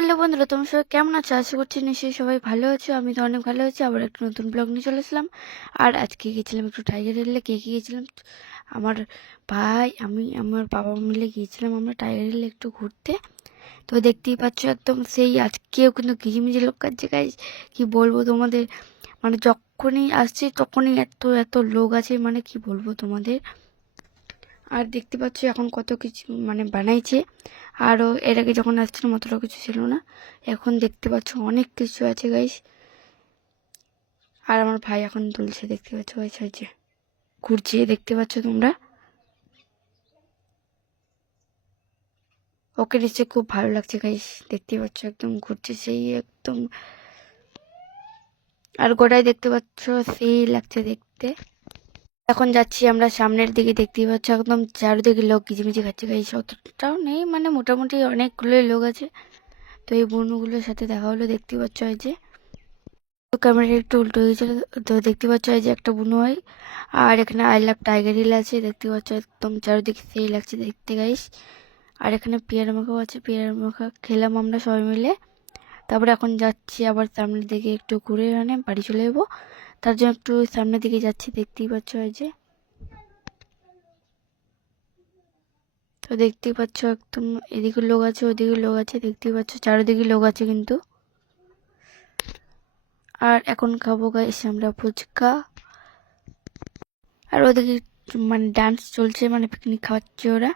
Hello বন্ধুরা, তোমরা সবাই কেমন আছো? আশা করছি নিশ্চয়ই সবাই ভালো আছো। আমি তো অনেক ভালো আছি। আবার একটা নতুন ব্লগ নিয়ে চলে আসলাম। আর আজকে গিয়েছিলাম একটু টাইগার হিলে। কে কে গিয়েছিলাম? আমার ভাই, আমি, আমার বাবা মিলে গিয়েছিলাম আমরা টাইগার হিলে একটু ঘুরতে। তো দেখতেই পাচ্ছ একদম সেই আজকেও কিন্তু ঘিজিমিজি লোক কাটছে গাইস। কি বলবো তোমাদের, মানে যখনই আসছে তখনই এত এত লোক আছে, মানে কি বলবো তোমাদের। আর দেখতে পাচ্ছ এখন কত কিছু মানে বানাইছে। আরও এর আগে যখন আসছিলাম অতটা কিছু ছিল না। এখন দেখতে পাচ্ছ অনেক কিছু আছে গাইস। আর আমার ভাই এখন তুলছে, দেখতে পাচ্ছ গাইস, হয়েছে ঘুরছে, দেখতে পাচ্ছ তোমরা। ওকে নিশ্চয় খুব ভালো লাগছে গাইস, দেখতে পাচ্ছ একদম ঘুরছে সেই একদম। আর গোটাই দেখতে পাচ্ছ সেই লাগছে দেখতে। এখন যাচ্ছি আমরা সামনের দিকে, দেখতেই পাচ্ছ একদম চারিদিকে লোক কিচিমিচি খাচ্ছে গাইস। অতটাও নেই, মানে মোটামুটি অনেকগুলোই লোক আছে। তো এই বনুগুলোর সাথে দেখা হলো, দেখতে পাচ্ছ এই যে। তো ক্যামেরা একটু উল্টো হয়ে গেছিল, তো দেখতে পাচ্ছ এই যে একটা বুনো হয়। আর এখানে আই লাভ টাইগার হিল আছে, দেখতে পাচ্ছ একদম চারিদিকে সেই লাগছে দেখতে গাইস। আর এখানে পেয়ারা মাখাও আছে, পেয়ারা মাখা খেলাম আমরা সবাই মিলে। তারপরে এখন যাচ্ছি আবার সামনের দিকে, একটু ঘুরে এখানে বাড়ি চলে যাবো। তার জন্য একটু সামনের দিকে যাচ্ছি, দেখতেই পাচ্ছ এই যে। তো দেখতেই পাচ্ছ একদম এদিকে লোক আছে, ওদিকে লোক আছে, দেখতেই পাচ্ছ চারিদিকে লোক আছে কিন্তু। আর এখন খাবো গাইস আমরা ফুচকা। আর ওদিকে মানে ডান্স চলছে, মানে পিকনিক খাওয়াচ্ছে ওরা।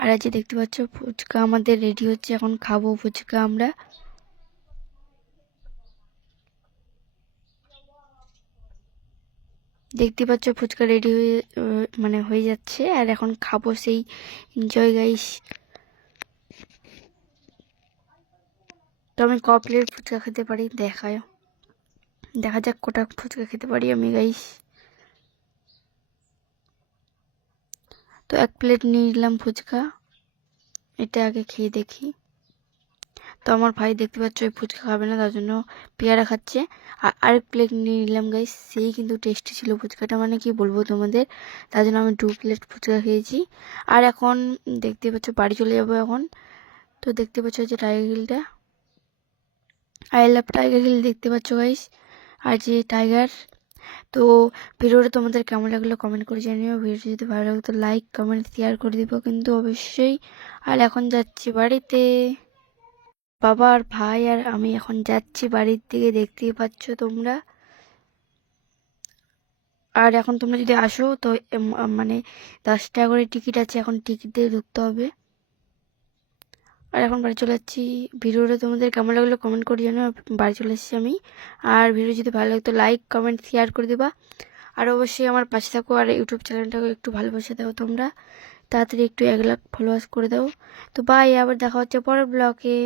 আর আজকে দেখতে পাচ্ছ ফুচকা আমাদের রেডি হচ্ছে, এখন খাবো ফুচকা আমরা। দেখতে পাচ্ছ ফুচকা রেডি হয়ে মানে হয়ে যাচ্ছে, আর এখন খাবো সেই এনজয় গাইস। তো আমি ক প্লেট ফুচকা খেতে পারি দেখা যাক কটা ফুচকা খেতে পারি আমি গাইস। তো এক প্লেট নিয়ে নিলাম ফুচকা, এটা আগে খেয়ে দেখি। তো আমার ভাই দেখতে পাচ্ছ ওই ফুচকা খাবে না, তার জন্য পেয়ারা খাচ্ছে। আর আরেক প্লেট নিয়ে নিলাম গাইস, সেই কিন্তু টেস্টি ছিল ফুচকাটা, মানে কি বলবো তোমাদের। তার জন্য আমি 2 প্লেট ফুচকা খেয়েছি। আর এখন দেখতে পাচ্ছ বাড়ি চলে যাবো এখন। তো দেখতে পাচ্ছ যে টাইগার হিলটা, আই লাভ টাইগার হিল, দেখতে পাচ্ছ গাইস। আর যে টাইগার। তো ভিডিওটা তোমাদের কেমন লাগলো কমেন্ট করে জানিও। ভিডিওটা যদি ভালো লাগতো লাইক কমেন্ট শেয়ার করে দিব কিন্তু অবশ্যই। আর এখন যাচ্ছি বাড়িতে, বাবা আর ভাই আর আমি এখন যাচ্ছি বাড়ির দিকে, দেখতেই পাচ্ছ তোমরা। আর এখন তোমরা যদি আসো তো মানে 10 টাকা করে টিকিট আছে, এখন টিকিট দিয়ে ঢুকতে হবে। আর এখন বাড়ি চলে যাচ্ছি। ভিডিওটা তোমাদের কেমন লাগলো কমেন্ট করে জানাও। বাড়ি চলে এসেছি আমি। আর ভিডিও যদি ভালো লাগতো লাইক কমেন্ট শেয়ার করে দেবা। আর অবশ্যই আমার পাশে থাকো, আর ইউটিউব চ্যানেলটাকে একটু ভালোবাসা দাও তোমরা। তাড়াতাড়ি একটু 1 লাখ ফলোয়ার্স করে দাও। তো বাই, আবার দেখা হচ্ছে পরের ব্লগে।